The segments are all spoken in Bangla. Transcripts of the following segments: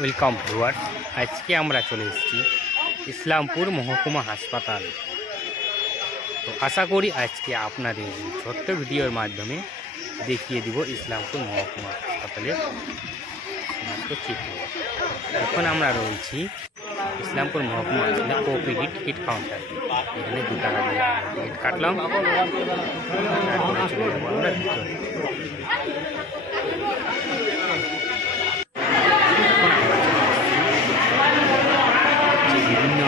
Welcome viewer. আজকে আমরা চলে এসেছি ইসলামপুর মহকুমা হাসপাতাল। তো আশা করি আজকে আপনাদের এই ছোট্ট ভিডিওর মাধ্যমে দেখিয়ে দিব ইসলামপুর মহকুমা হাসপাতালের সমস্ত চিত্র। এখন আমরা রয়েছি ইসলামপুর মহকুমা হাসপাতালে ওপিডি টিকিট কাউন্টার। এখানে 2 টাকা দিয়ে টিকিট কাটলাম, তারপরে চলে যাবো আমরা ভিতরে। বিভিন্ন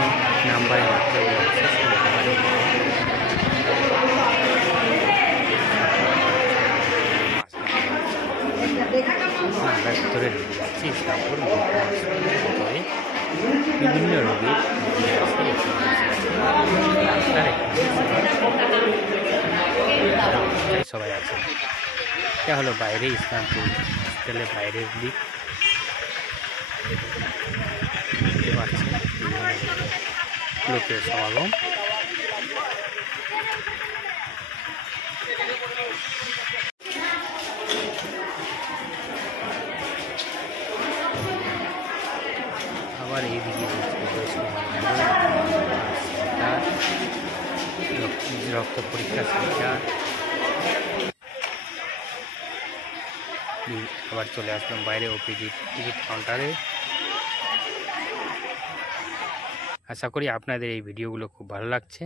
নাম্বারে আমরা ভিতরে ঢুকে যাচ্ছি ইসলামপুর মহকুমা বিভিন্ন রোগীর সবাই আছে। এটা হলো বাইরে ইসলামপুর হসপিটালের বাইরের দিক, দেখতে পাচ্ছেন লোকের সমাগম। আবার এইদিকে রক্ত পরীক্ষা সেন্টার। আবার চলে আসলাম বাইরে ওপিডি টিকিট কাউন্টারে। আশা করি আপনাদের এই ভিডিওগুলো খুব ভালো লাগছে।